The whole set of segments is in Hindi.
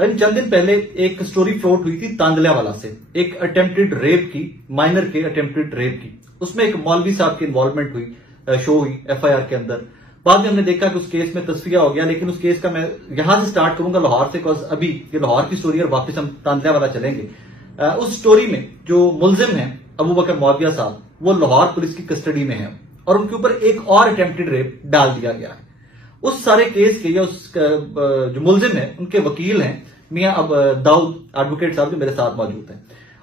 चंद दिन पहले एक स्टोरी फ्लोट हुई थी तांदल्यावाला से, एक अटेम्प्टेड रेप की, माइनर के अटेम्प्टेड रेप की। उसमें एक मौलवी साहब की इन्वॉल्वमेंट हुई, शो हुई एफआईआर के अंदर। बाद में हमने देखा कि उस केस में तस्फिया हो गया, लेकिन उस केस का मैं यहां से स्टार्ट करूंगा लाहौर से, बिकॉज अभी ये लाहौर की स्टोरी और वापस हम तांदल्यावाला चलेंगे। उस स्टोरी में जो मुलजिम है अबू बकर मुआविया साहब, वो लाहौर पुलिस की कस्टडी में है और उनके ऊपर एक और अटेम्प्टेड रेप डाल दिया गया है। उस सारे केस के या उस जो मुलजिम है उनके वकील हैं मियां दाऊद एडवोकेट साहब, जो मेरे साथ मौजूद हैं।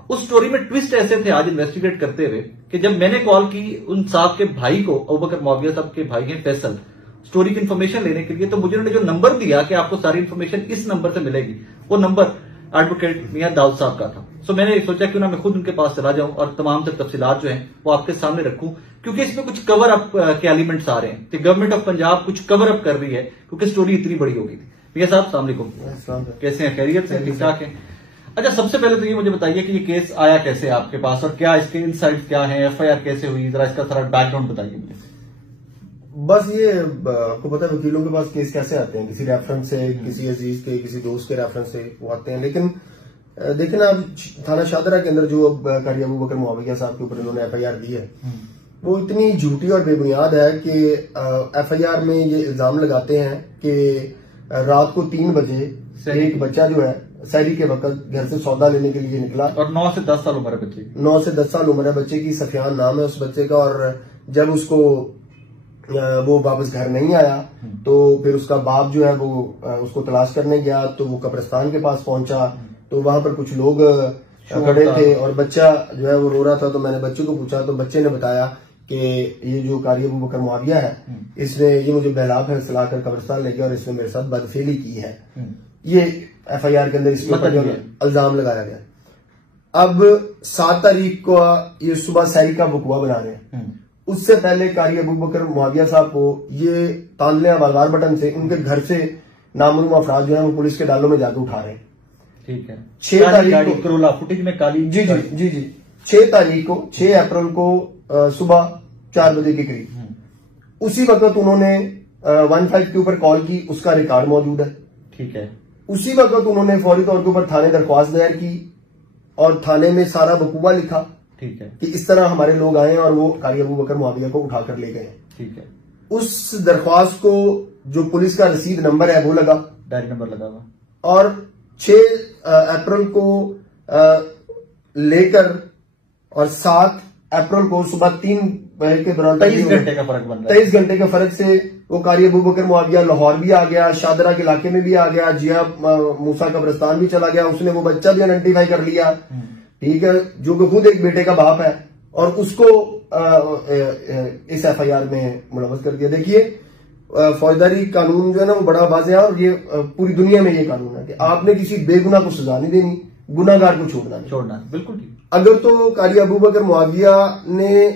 उस स्टोरी में ट्विस्ट ऐसे थे आज इन्वेस्टिगेट करते हुए कि जब मैंने कॉल की उन साहब के भाई को, अबू बकर मुआविया साहब के भाई हैं फैसल, स्टोरी की इन्फॉर्मेशन लेने के लिए, तो मुझे उन्होंने जो नंबर दिया कि आपको सारी इन्फॉर्मेशन इस नंबर से मिलेगी, वो नंबर एडवोकेट मियां दाऊद साहब का था। सो मैंने सोचा क्यों ना मैं खुद उनके पास चला जाऊं और तमाम तर तफसीलात जो हैं वो आपके सामने रखूं, क्योंकि इसमें कुछ कवर अप के एलिमेंट्स आ रहे हैं कि गवर्नमेंट ऑफ पंजाब कुछ कवर अप कर रही है, क्योंकि स्टोरी इतनी बड़ी हो गई थी। भैया साहब अस्सलाम वालेकुम, कैसे हैं? खैरियत से? ठीक ठाक है। अच्छा, सबसे पहले तो ये मुझे बताइए कि ये केस आया कैसे आपके पास और क्या इसके इनसाइट्स क्या हैं, एफआईआर कैसे हुई, जरा इसका सारा बैकग्राउंड बताइए मुझे। बस ये आपको पता है वकीलों के पास केस कैसे आते हैं, किसी रेफरेंस से, किसी अजीज के, किसी दोस्त के रेफरेंस से वो आते हैं। लेकिन देखिए ना, थाना शादरा के अंदर जो अब कारी अबू बकर मुआविया साहब के ऊपर इन्होंने एफआईआर दी है, वो इतनी झूठी और बेबुनियाद है कि एफआईआर में ये इल्जाम लगाते हैं कि रात को 3 बजे एक बच्चा जो है सहरी के वक्त घर से सौदा लेने के लिए निकला और 9 से 10 साल उम्र है बच्चे की। 9 से 10 साल उम्र है बच्चे की, सफियान नाम है उस बच्चे का। और जब उसको वो वापस घर नहीं आया तो फिर उसका बाप जो है वो उसको तलाश करने गया, तो वो कब्रिस्तान के पास पहुंचा, तो वहां पर कुछ लोग खड़े थे और बच्चा जो है वो रो रहा था। तो मैंने बच्चे को पूछा तो बच्चे ने बताया कि ये जो कारी अबू बकर मुआविया है, इसने ये मुझे बहला फैसला कर कब्रिस्तान ले गया और इसने मेरे साथ बदफेली की है। ये एफआईआर के अंदर इसके ऊपर इल्जाम लगाया गया। अब 7 तारीख को ये सुबह सहरी का बुकवा बना रहे हैं। उससे पहले कारी अबू बकर मुआविया साहब को ये तांदल्यावाला बटन से उनके घर से नामूम अफराद जो है वो पुलिस के डालों में जाकर उठा रहे हैं। ठीक है। 6 तारीख को करोला फुटेज में काली, जी जी जी जी 6 तारीख को 6 अप्रैल को सुबह 4 बजे के करीब उसी वक्त उन्होंने 15 के ऊपर कॉल की, उसका रिकॉर्ड मौजूद है। ठीक है। उसी वक्त उन्होंने फौरी तौर के ऊपर थाने दरख्वास्त दायर की और थाने में सारा वकूवा लिखा। ठीक है। कि इस तरह हमारे लोग आए और वो कारी अबू बकर मुआविया को उठाकर ले गए। ठीक है। उस दरख्वास्त को जो पुलिस का रसीद नंबर है वो लगा, डायरी नंबर लगा हुआ, और 6 अप्रैल को लेकर और 7 अप्रैल को सुबह 3 बजे के दौरान 23 घंटे का फर्क बन रहा है। 23 घंटे का फर्क से वो कारी अबू बकर मुआविया लाहौर भी आ गया, शादरा के इलाके में भी आ गया, जिया मूसा कब्रिस्तान भी चला गया। उसने वो बच्चा भी आइडेंटिफाई कर लिया, ठीक है, जो कि खुद एक बेटे का बाप है, और उसको इस एफआईआर में मुलव्वस कर दिया। देखिए, फौजदारी कानून जो है ना वो बड़ा वाज़ेह है और ये पूरी दुनिया में ये कानून है कि आपने किसी बेगुनाह को सजा नहीं देनी, गुनाहगार को छोड़ना। बिल्कुल ठीक। अगर तो कारी अबू बकर मुआविया ने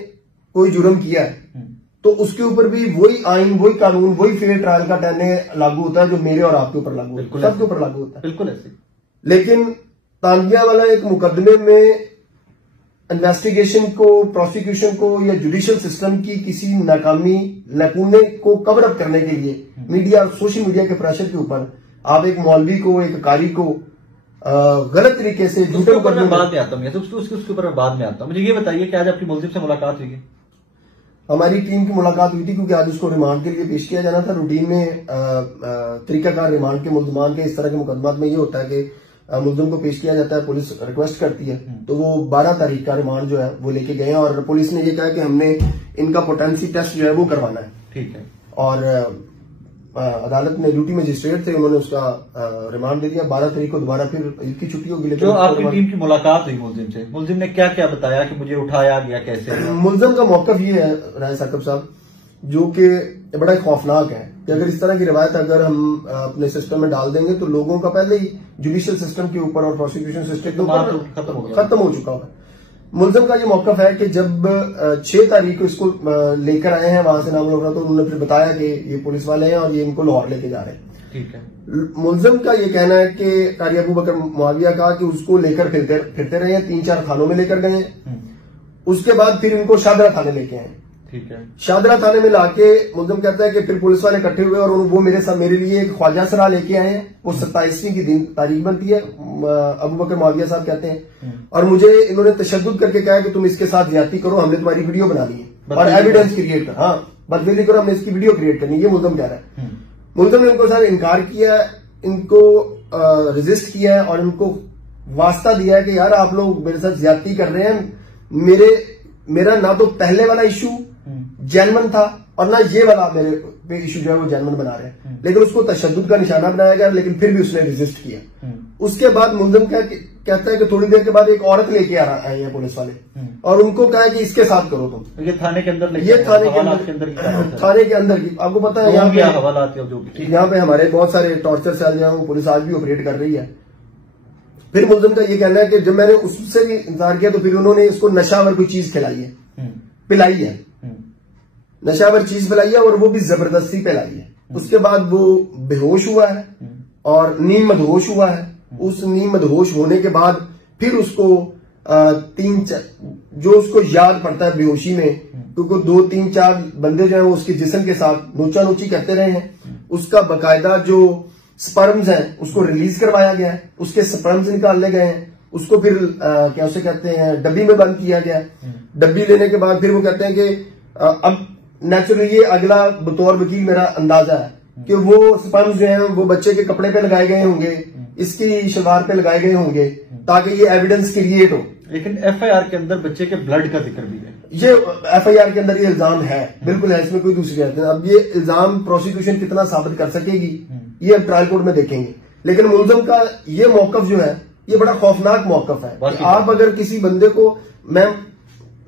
कोई जुर्म किया है तो उसके ऊपर भी वही आइन, वही कानून, वही फेयर ट्रायल का टैने लागू होता है जो मेरे और आपके ऊपर लागू होता है, सबके ऊपर लागू होता है। बिल्कुल ऐसे। लेकिन तांदल्यावाला एक मुकदमे में इन्वेस्टिगेशन को, प्रोसिक्यूशन को या जुडिशियल सिस्टम की किसी नाकामी लकूने को कवर अप करने के लिए मीडिया, सोशल मीडिया के प्रेशर के ऊपर आप एक मौलवी को, एक कारी को गलत तरीके से झूठे ऊपर मैं बाद में आता हूँ, उसके ऊपर मैं बाद में आता हूँ। मुझे ये बताइए कि आज आपकी मुलजिम से मुलाकात हुई है? हमारी टीम की मुलाकात हुई थी क्योंकि आज उसको रिमांड के लिए पेश किया जाना था। रूटीन में तरीकाकार रिमांड के मुल्जमान के इस तरह के मुकदमात में ये होता है कि मुलजिम को पेश किया जाता है, पुलिस रिक्वेस्ट करती है, तो वो 12 तारीख का रिमांड जो है वो लेके गए हैं और पुलिस ने ये कहा कि हमने इनका पोटेंसी टेस्ट जो है वो करवाना है। ठीक है। और अदालत में ड्यूटी मजिस्ट्रेट थे, उन्होंने उसका रिमांड दे दिया। 12 तारीख को दोबारा फिर ईद की छुट्टी होगी। जो आपकी टीम की मुलाकात हुई मुलजिम से, मुलजिम ने क्या क्या बताया कि मुझे उठाया गया कैसे? मुलजिम का मौकफ ये है राय साकिब साहब, जो कि बड़ा खौफनाक है कि अगर इस तरह की रवायत अगर हम अपने सिस्टम में डाल देंगे तो लोगों का पहले ही जुडिशियल सिस्टम के ऊपर और प्रोसिक्यूशन सिस्टम के ऊपर खत्म हो चुका है। मुलजिम का ये मौकफ है कि जब 6 तारीख को इसको लेकर आए हैं वहां से नाम लोग, तो उन्होंने फिर बताया कि ये पुलिस वाले हैं और ये इनको लाहौर लेके जा रहे हैं। ठीक है। मुलजिम का ये कहना है कि कारी अबू बकर मुआविया का कि उसको लेकर फिरते रहे हैं, 3-4 थानों में लेकर गए, उसके बाद फिर इनको शादरा थाने लेके आए। ठीक है। शादरा थाने में लाके मुल्जिम कहता है कि फिर पुलिस वाले इकट्ठे हुए और वो मेरे लिए एक ख्वाजा सरा लेके आए हैं। वो 27वीं की तारीख बनती है, अबू बकर मुआविया साहब कहते हैं, और मुझे इन्होंने तशद्दुद करके कहा कि तुम इसके साथ ज्यादती करो, हमने तुम्हारी वीडियो बना ली है और एविडेंस क्रिएट कर, हाँ बदफेली करो, हमने इसकी वीडियो क्रिएट करनी, ये मुल्जिम कह रहा है। मुल्जिम ने उनको साथ इनकार किया, इनको रेजिस्ट किया है और इनको वास्ता दिया है कि यार आप लोग मेरे साथ ज्यादती कर रहे हैं, मेरा ना तो पहले वाला इशू जेन्युइन था और ना ये वाला मेरे पे इशू जो है वो जेन्युइन बना रहे हैं। लेकिन उसको तशद्दुद का निशाना बनाया गया, लेकिन फिर भी उसने रेजिस्ट किया। उसके बाद मुल्जिम कहता है कि थोड़ी देर के बाद एक औरत लेके आए हैं पुलिस वाले और उनको कहा है कि इसके साथ करो तुम। ये थाने के अंदर, ये थाने के अंदर की आपको पता है यहाँ पे हमारे बहुत सारे टॉर्चर सेल जो है वो पुलिस आज भी ऑपरेट कर रही है। फिर मुल्जिम का ये कहना है कि जब मैंने उससे भी इंतजार किया तो फिर उन्होंने इसको नशावर कोई चीज खिलाई है, पिलाई है, नशावर चीज पिलाई है और वो भी जबरदस्ती पिलाई है। उसके बाद वो बेहोश हुआ है और नीम मदहोश हुआ है। उस नीम मदहोश होने के बाद फिर उसको जो उसको याद पड़ता है बेहोशी में, क्योंकि 2-3-4 बंदे जो है वो उसके जिस्म के साथ नोचा नोची करते रहे हैं। उसका बकायदा जो स्पर्म्स हैं उसको रिलीज करवाया गया है, उसके स्पर्म्स निकाले गए हैं, उसको फिर क्या उसे कहते हैं डब्बी में बंद किया गया। डब्बी लेने के बाद फिर वो कहते हैं कि अब नेचुरली ये अगला बतौर वकील मेरा अंदाजा है कि वो स्पर्म्स जो हैं वो बच्चे के कपड़े पे लगाए गए होंगे, इसकी शलवार पे लगाए गए होंगे ताकि ये एविडेंस क्रिएट हो। लेकिन एफआईआर के अंदर बच्चे के ब्लड का जिक्र भी है। ये एफआईआर के अंदर ये इल्जाम है, बिल्कुल है, इसमें कोई दूसरी बात नहीं। अब ये इल्जाम प्रोसिक्यूशन कितना साबित कर सकेगी ये अब ट्रायल कोर्ट में देखेंगे। लेकिन मुल्जिम का ये मौकफ जो है ये बड़ा खौफनाक मौकफ है कि आप अगर किसी बंदे को,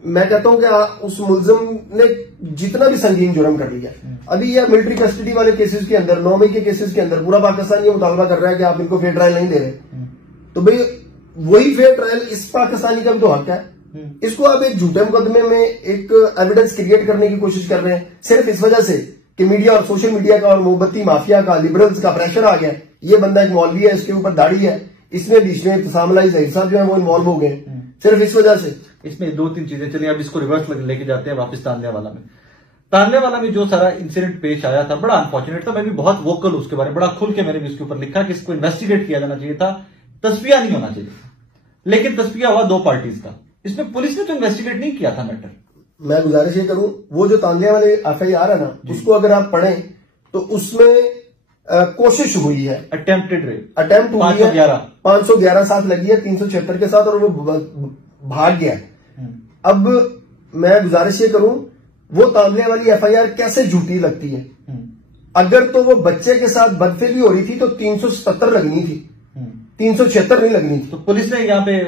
मैं कहता हूं कि उस मुल्जिम ने जितना भी संगीन जुर्म कर लिया, अभी यह मिलिट्री कस्टडी वाले केसेस के अंदर 9 मई के केसेस के अंदर पूरा पाकिस्तान ये मुतालबा कर रहा है कि आप इनको फेयर ट्रायल नहीं दे रहे, तो भाई वही फेयर ट्रायल इस पाकिस्तानी का भी तो हक है। इसको आप एक झूठे मुकदमे में एक एविडेंस क्रिएट करने की कोशिश कर रहे हैं सिर्फ इस वजह से कि मीडिया और सोशल मीडिया का और मोमबत्ती माफिया का, लिबरल्स का प्रेशर आ गया। ये बंदा एक मौलवी है, इसके ऊपर दाढ़ी है, इसमें बीच में इत्तेसामुल्लाह ज़हीर साहब जो है वो इन्वॉल्व हो गए सिर्फ इस वजह से। इसमें 2-3 चीजें चलिए, अब इसको रिवर्स लेके जाते हैं वापस तानलेवाला में जो सारा इंसिडेंट पेश आया था बड़ा अनफॉर्चुनेट था। मैं भी बहुत वोकल उसके बारे में बड़ा खुल के मैंने भी उसके ऊपर लिखा कि इसको इन्वेस्टिगेट किया जाना चाहिए था, तस्फिया नहीं होना चाहिए था। लेकिन तस्फिया हुआ 2 पार्टीज का, इसमें पुलिस ने तो इन्वेस्टिगेट नहीं किया था मैटर। मैं गुजारिश ये करूं, वो जो तानलिया वाले एफआईआर है ना उसको अगर आप पढ़ें तो उसमें कोशिश हुई है, अटेम्प्ट हुई है, 511 साथ लगी है 376 के साथ और वो भाग गया। अब मैं गुजारिश ये करूं, वो तानलिया वाली एफआईआर कैसे झूठी लगती है? अगर तो वो बच्चे के साथ बदफेली हो रही थी तो 377 लगनी थी, 376 नहीं लगनी थी। तो पुलिस ने यहाँ पे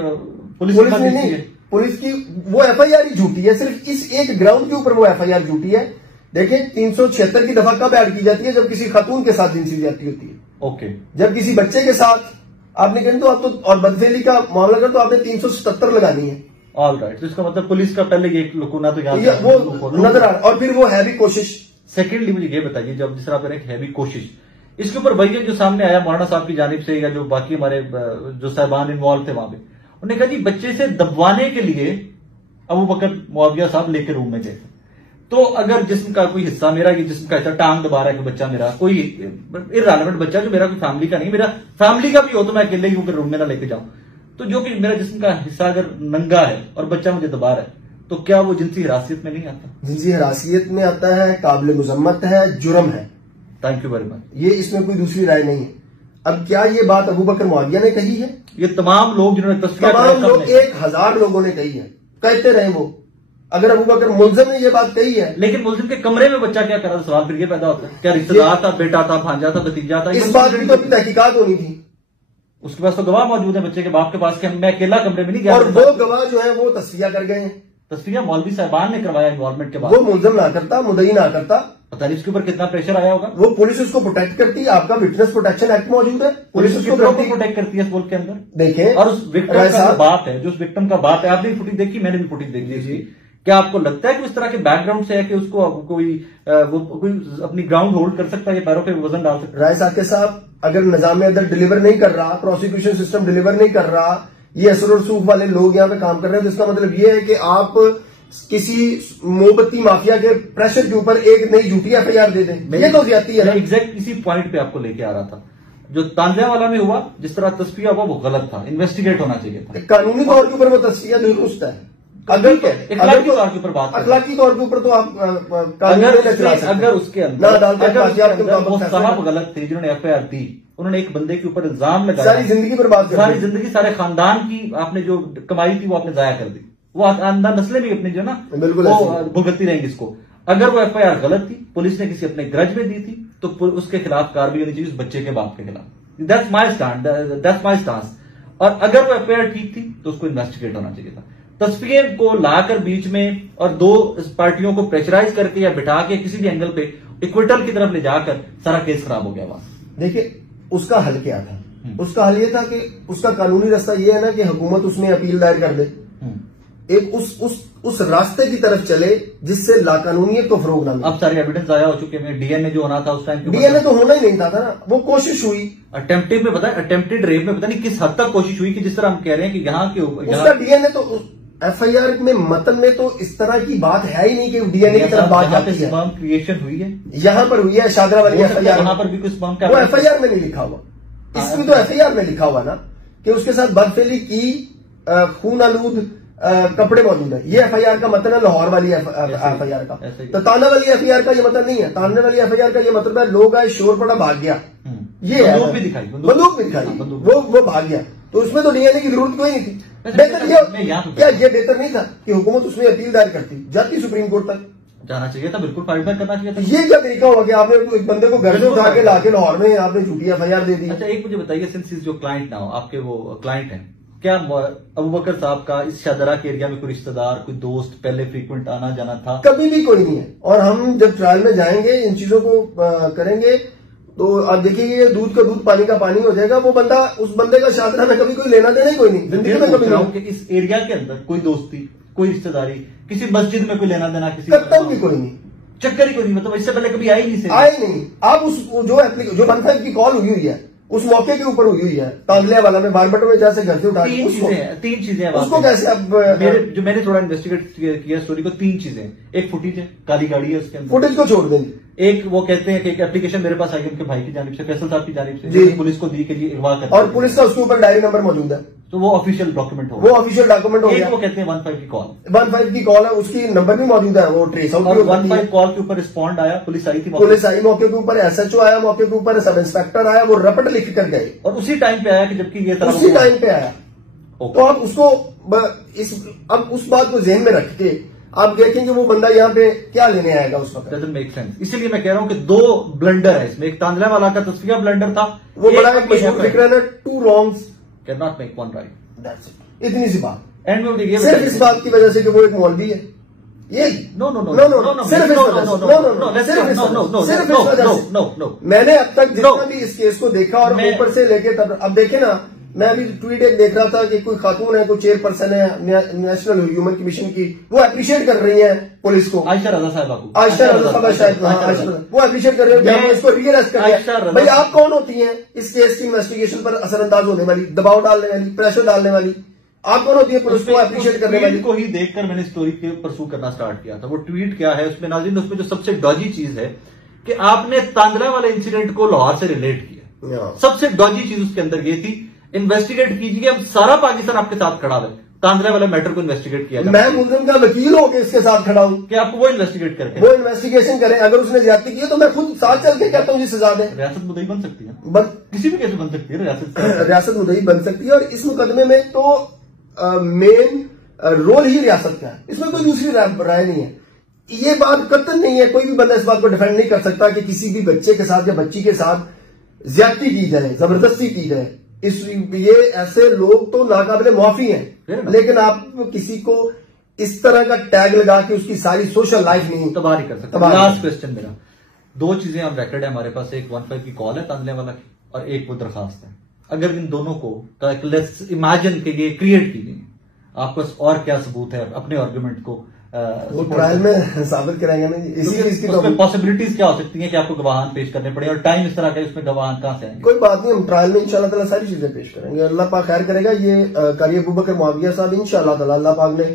पुलिस ने नहीं, पुलिस की वो एफआईआर ही झूठी है, सिर्फ इस एक ग्राउंड के ऊपर वो एफआईआर झूठी है। देखिए 376 की दफा कब ऐड की जाती है? जब किसी खातून के साथ जिनसी ज्यादती होती है। ओके। जब किसी बच्चे के साथ आपने कहीं तो आप तो और बदफेली का मामला कर तो आपने 377 लगानी है। ऑल राइट, तो इसका मतलब पुलिस का पहले ये लुकुना तो यहाँ वो नजर आ रहा, और फिर वो है भी कोशिश। सेकेंडली मुझे ये बताइए, जब जिस तरह आप है भी कोशिश, इसके ऊपर भैया जो सामने आया मौलाना साहब की जानिब से या जो बाकी हमारे जो साहबान इन्वॉल्व थे वहां पे, उन्होंने कहा जी बच्चे से दबवाने के लिए अबू बकर मुआविया साहब लेकर रूम में गए। तो अगर जिस्म का कोई हिस्सा, मेरा ये जिस्म का हिस्सा टांग दबा रहा है कि बच्चा मेरा कोई इररेलेवेंट बच्चा जो मेरा कोई फैमिली का नहीं, मेरा फैमिली का भी हो तो मैं अकेले ही रूम में ना लेके जाऊं, तो जो कि मेरा जिस्म का हिस्सा अगर नंगा है और बच्चा मुझे दबा रहा है तो क्या वो जिनसी हिरासत में नहीं आता? जिनसी हिरासत में आता है, काबिल मुजम्मत है, जुर्म है। Thank you very much. ये इसमें कोई दूसरी राय नहीं है। अब क्या ये बात अबू बकर मुआविया ने कही है? ये तमाम लोग जिन्होंने तमाम लोग 1000 लोगों ने कही है, कहते रहे वो। अगर अबू बकर मुल्जिम ने ये बात कही है, लेकिन मुल्जिम के कमरे में बच्चा क्या कर रहा था, सवाल फिर ये पैदा होता है, क्या रिश्तेदार था, बेटा था, भांजा था, भतीजा था? इस बात की तो अभी तहकीकात होनी थी। उसके पास तो गवाह मौजूद है बच्चे के बाप के पास कि मैं अकेला कमरे में नहीं गया, और वो गवाह जो है वो तस्फिया कर गए हैं। तस्फिया मौलवी साहबान ने करवाया इन्वॉल्वमेंट के बाद। वो मुल्जिम ना करता, मुदई ना करता, पता नहीं उसके ऊपर कितना प्रेशर आया होगा। वो पुलिस उसको प्रोटेक्ट करती है, आपका विटनेस प्रोटेक्शन एक्ट मौजूद है, पुलिस उसको प्रोटेक्ट करती है इस मुल्क के अंदर। देखें, और उस विक्टिम का बाप है, जो उस विक्टिम का बाप है, आपने भी फुटेज देखी, मैंने भी फुटेज देखी थी। क्या आपको लगता है कि इस तरह के बैकग्राउंड से है कि उसको कोई अपनी ग्राउंड होल्ड कर सकता है, पैरों पे वजन डाल सकता है? राय साकिब साहब, अगर निजाम अदल डिलीवर नहीं कर रहा, प्रोसिक्यूशन सिस्टम डिलीवर नहीं कर रहा, ये असर और सूख वाले लोग यहाँ पे काम कर रहे हैं, तो इसका मतलब ये है कि आप किसी मोमबत्ती माफिया के प्रेशर के ऊपर एक नई झूठी एफआईआर दे दें, ये तो ज्यादती है। एग्जैक्ट इसी पॉइंट पे आपको लेके आ रहा था। जो तांदलियावाला में हुआ, जिस तरह तस्फिया हुआ, वो गलत था, इन्वेस्टिगेट होना चाहिए था। कानूनी तौर के ऊपर वो तस्फिया दुरुस्त है, अगर अखलाकी तौर के ऊपर बात, अखलाकी तौर के ऊपर तो आप अगर उसके अंदर वो साहब गलत थे जिन्होंने एफआईआर दी, उन्होंने एक बंदे के ऊपर इल्जाम लगाया, सारी जिंदगी बर्बाद कर दी, सारी जिंदगी सारे खानदान की आपने जो कमाई थी वो आपने जाया कर दी, वो आंदा नस्लें भी अपनी जो ना बिल्कुल वो भुगतती रहेंगी इसको। अगर वो एफआईआर गलत थी, पुलिस ने किसी अपने ग्रज में दी थी, तो उसके खिलाफ कार्रवाई होनी चाहिए उस बच्चे के बाप के खिलाफ। That's my stance. और अगर वो एफआईआर ठीक थी तो उसको इन्वेस्टिगेट होना चाहिए था। तस्फिये को लाकर बीच में और दो पार्टियों को प्रेशराइज करके या बिठा के किसी भी एंगल पे इक्विटल की तरफ ले जाकर सारा केस खराब हो गया। वहां देखिए उसका हल क्या था, उसका हल ये था कि उसका कानूनी रास्ता ये है ना कि हुकूमत उसमें अपील दायर कर दे, एक उस रास्ते की तरफ चले जिससे लाकानूनियत को फरोग ना मिले। अब सारे एविडेंस आया हो चुके हैं, डीएनए जो होना था उस टाइम, डीएनए तो होना ही नहीं था ना, वो कोशिश हुई। अटेम्प्टेड रेप में पता नहीं किस हद तक कोशिश हुई कि जिस तरह हम कह रहे हैं कि यहाँ के उसका डीएनए तो एफआईआर में मतन में तो इस तरह की बात है ही नहीं कि डीएनए की तरफ बात जाती है। स्पर्म क्रिएशन हुई है, यहाँ पर हुई है शादरा वाली एफआईआर, वहां पर भी कोई स्पर्म का वो एफआईआर में नहीं लिखा हुआ, इसमें तो एफआईआर में लिखा हुआ ना कि उसके साथ बदफेली की, खून आलूद कपड़े मौजूद है। ये एफआईआर का मतलब है लाहौर वाली एफआईआर का। तो ताना वाली एफआईआर का ये मतलब नहीं है। ताने वाली एफआईआर का ये मतलब है लोग आए, शोर पड़ा, भाग गया, ये बंदूक भी दिखाई, वो भाग गया। तो उसमें तो डीएनए की जरूरत कोई नहीं थी। बेहतर क्या ये बेहतर नहीं था कि हुकूमत उसमें अपील दायर करती, जाती सुप्रीम कोर्ट तक जाना चाहिए था, बिल्कुल फाइट बैक करना चाहिए था। ये क्या तरीका हुआ कि आपने एक बंदे को घर से उठा के लाके लाहौर में आपने झूठी एफआईआर दे दी। अच्छा एक मुझे बताइए, सिंस जो क्लाइंट ना हो, आपके वो क्लाइंट हैं, क्या अबू बकर साहब का इस शादरा के एरिया में कोई रिश्तेदार, कोई दोस्त पहले फ्रीक्वेंट आना जाना था? कभी भी कोई नहीं है। और हम जब ट्रायल में जाएंगे, इन चीजों को करेंगे, तो आप देखिए दूध का दूध पानी का पानी हो जाएगा। वो बंदा, उस बंदे का शादरा में कभी कोई लेना देना ही कोई नहीं, जिंदगी में कभी नहीं। इस एरिया के अंदर कोई दोस्ती, कोई रिश्तेदारी, किसी मस्जिद में कोई लेना देना, किसी कत्तल भी कोई नहीं, चक्कर ही कोई नहीं, मतलब इससे पहले कभी आई नहीं, आए नहीं। आप उस जो बंदा की कॉल हुई है उस मौके के ऊपर हुई है, तांदलिया वाला में बारबटो में जैसे घर से उठा, तीन चीजें उसको कैसे अब जो मैंने थोड़ा इन्वेस्टिगेट किया स्टोरी को, तीन चीजें। एक फुटेज है, काली गाड़ी है उसके अंदर, फुटेज को छोड़ देंगे। एक वो कहते हैं कि एक एप्लीकेशन मेरे पास आई उनके भाई की जानिब से, फैसल साहब की जानिब से, पुलिस को दी के लिए अगवा कर, और पुलिस का उसके ऊपर डायरी नंबर मौजूद है, तो वो ऑफिशियल डॉक्यूमेंट हो, वो ऑफिशियल डॉक्यूमेंट हो गया। वो कहते हैं 15 की कॉल, 15 की कॉल है, उसकी नंबर भी मौजूद है, वो ट्रेस आउट। 15 कॉल के ऊपर रिस्पॉन्ड आया, पुलिस आई थी, पुलिस आई मौके के ऊपर, एसएचओ आया मौके के ऊपर, सब इंस्पेक्टर आया, वो रपट लिख कर गए, और उसी टाइम पे आया कि जबकि ये उसी टाइम पे आया। तो आप उसको अब उस बात को ज़हन में रख के आप देखेंगे वो बंदा यहाँ पे क्या लेने आएगा उस वक्त। Doesn't make sense. इसीलिए मैं कह रहा हूं कि दो ब्लंडर है इसमें। एक तांदला वाला का तस्वीर ब्लंडर था, वो बड़ा एक मशहूर फिक्र है, two wrongs can not make one right, that's it. इतनी सी बात, एंड में ये सिर्फ इस बात की वजह से कि वो एक मौलवी है, ये मैंने अब तक जितना भी इस केस को देखा और ऊपर से लेके तब, अब देखे ना, मैं अभी ट्वीट एक देख रहा था कि कोई खातून है, कोई चेयरपर्सन है नेशनल ह्यूमन कमीशन की, वो अप्रिशिएट कर रही है पुलिस को, आयशा रजा साहब, शायद वो अप्रिशिएट कर रही है, इसको रीअरेस्ट कर दिया। भाई आप कौन होती हैं इस केस की इन्वेस्टिगेशन पर असरअंदाज होने वाली, दबाव डालने वाली, प्रेशर डालने वाली? आप कौन होती है पुलिस को अप्रिशिएट करने वाली? को ही देखकर मैंने स्टोरी के परसू करना स्टार्ट किया था। वो ट्वीट क्या है उसमें नाज़रीन, उसमें जो सबसे डॉजी चीज है कि आपने तांदला वाले इंसिडेंट को लाहौर से रिलेट किया। सबसे डॉजी चीज उसके अंदर ये थी, इन्वेस्टिगेट कीजिए, हम सारा पाकिस्तान आपके साथ खड़ा है, तांदला वाला मैटर को इन्वेस्टिगेट किया। मैं मुलजिम का वकील होकर इसके साथ खड़ा हूं कि आपको वो इन्वेस्टिगेट करके वो इन्वेस्टिगेशन करें। अगर उसने ज्यादती की है तो मैं खुद साथ चल के कहता हूं जी सजा दें। रियासत मुद्दई बन सकती है, किसी भी कैसे बन सकती है रियासत मुद्दई बन सकती है। और इस मुकदमे में तो मेन रोल ही रियासत का है, इसमें कोई दूसरी राय नहीं है। ये बात कतई नहीं है, कोई भी बंदा इस बात को डिफेंड नहीं कर सकता कि किसी भी बच्चे के साथ या बच्ची के साथ ज्यादती की जाए, जबरदस्ती की जाए। ये ऐसे लोग तो नाकाबिले माफी हैं, लेकिन आप किसी को इस तरह का टैग लगा के उसकी सारी सोशल लाइफ नहीं तबाह नहीं कर सकते। लास्ट क्वेश्चन मेरा, दो चीजें ऑन रिकॉर्ड है हमारे पास, एक 15 की कॉल है तांदले वाला की और एक वो दरखास्त है। अगर इन दोनों को लेट्स इमेजिन के ये क्रिएट की गई, आपके पास और क्या सबूत है अपने आर्गुमेंट को वो ट्रायल में साबित कराएंगे ना। इसी चीज की तो पॉसिबिलिटीज क्या हो सकती हैं कि आपको गवाहान पेश करने पड़े, और टाइम इस तरह का उसमें गवाहान कहां से आएंगे? कोई बात नहीं, हम ट्रायल में इंशाल्लाह ताला सारी चीजें पेश करेंगे, अल्लाह पाक खैर करेगा। ये कारी अबू बकर मुआविया साहब इंशाल्लाह ताला, अल्लाह पाक ने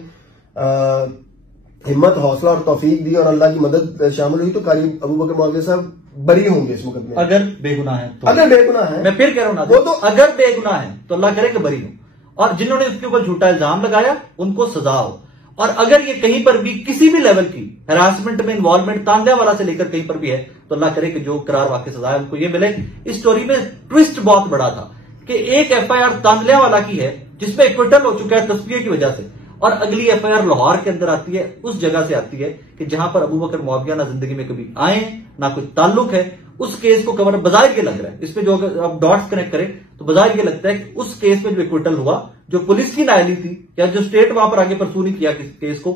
हिम्मत, हौसला और तौफीक दी और अल्लाह की मदद शामिल हुई तो कारी अबू बकर मौलवी साहब बरी होंगे इस मुकदमे में। अगर बेगुनाह है तो, अगर बेगुनाह है, मैं फिर कह रहा हूं ना, वो तो अगर बेगुनाह है तो अल्लाह करे कि बरी हो, और जिन्होंने उसके ऊपर झूठा इल्जाम लगाया उनको सजा हो। और अगर ये कहीं पर भी किसी भी लेवल की हैरासमेंट में इन्वॉल्वमेंट तांदल्यावाला से लेकर कहीं पर भी है तो अल्लाह करे कि जो करार वाकई सजा है उनको ये मिले। इस स्टोरी में ट्विस्ट बहुत बड़ा था कि एक एफआईआर तांदल्यावाला की है जिसमें एक्विटल हो चुका है तस्वीर की वजह से, और अगली एफआईआर लाहौर के अंदर आती है, उस जगह से आती है कि जहां पर अबू बकर मुआविया ना जिंदगी में कभी आए ना कोई ताल्लुक है। उस केस को कवर बजाय ये लग रहा है, इसमें जो अगर आप डॉट्स कनेक्ट करें तो बजाय ये लगता है कि उस केस में जो एक्विटल हुआ, जो पुलिस की नायली थी या जो स्टेट वहां पर आगे परसू नहीं किया केस को,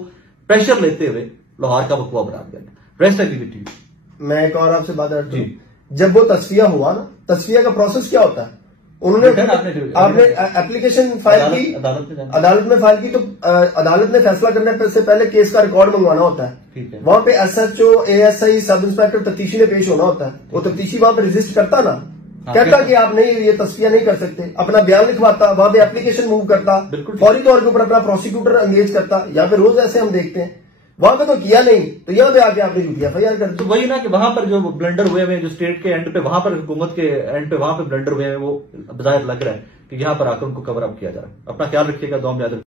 प्रेशर लेते हुए लाहौर का बकवा बना दिया। रेस्ट एग्रीविटी। मैं एक और आपसे बात करता हूं, जब वो तस्फिया हुआ ना, तस्फिया का प्रोसेस क्या होता है? उन्होंने आपने एप्लीकेशन फाइल की, अदालत में फाइल की, तो अदालत ने फैसला करने से पहले केस का रिकॉर्ड मंगवाना होता है। वहां पे एसएचओ, एएसआई, सब इंस्पेक्टर, तफ्तीशी में पेश होना होता है। वो तफ्तीशी वहां पे रजिस्ट करता ना, कहता कि आप नहीं, ये तस्फिया नहीं कर सकते, अपना बयान लिखवाता, वहां पे एप्लीकेशन मूव करता, फौरी तौर के ऊपर अपना प्रोसिक्यूटर एंगेज करता। यहाँ पे रोज ऐसे हम देखते हैं, वहां पे तो किया नहीं, तो यहाँ पे आके आपने झूठी एफआईआर कर दी। तो वही ना कि वहां पर जो ब्लंडर हुए हैं, जो स्टेट के एंड पे, वहां पर हुकूमत के एंड पे वहां पे ब्लंडर हुए हैं, वो बजाय लग रहा है कि यहां पर आकर उनको कवर अप किया जा रहा है। अपना ख्याल रखिएगा, दुआ में याद रखिएगा।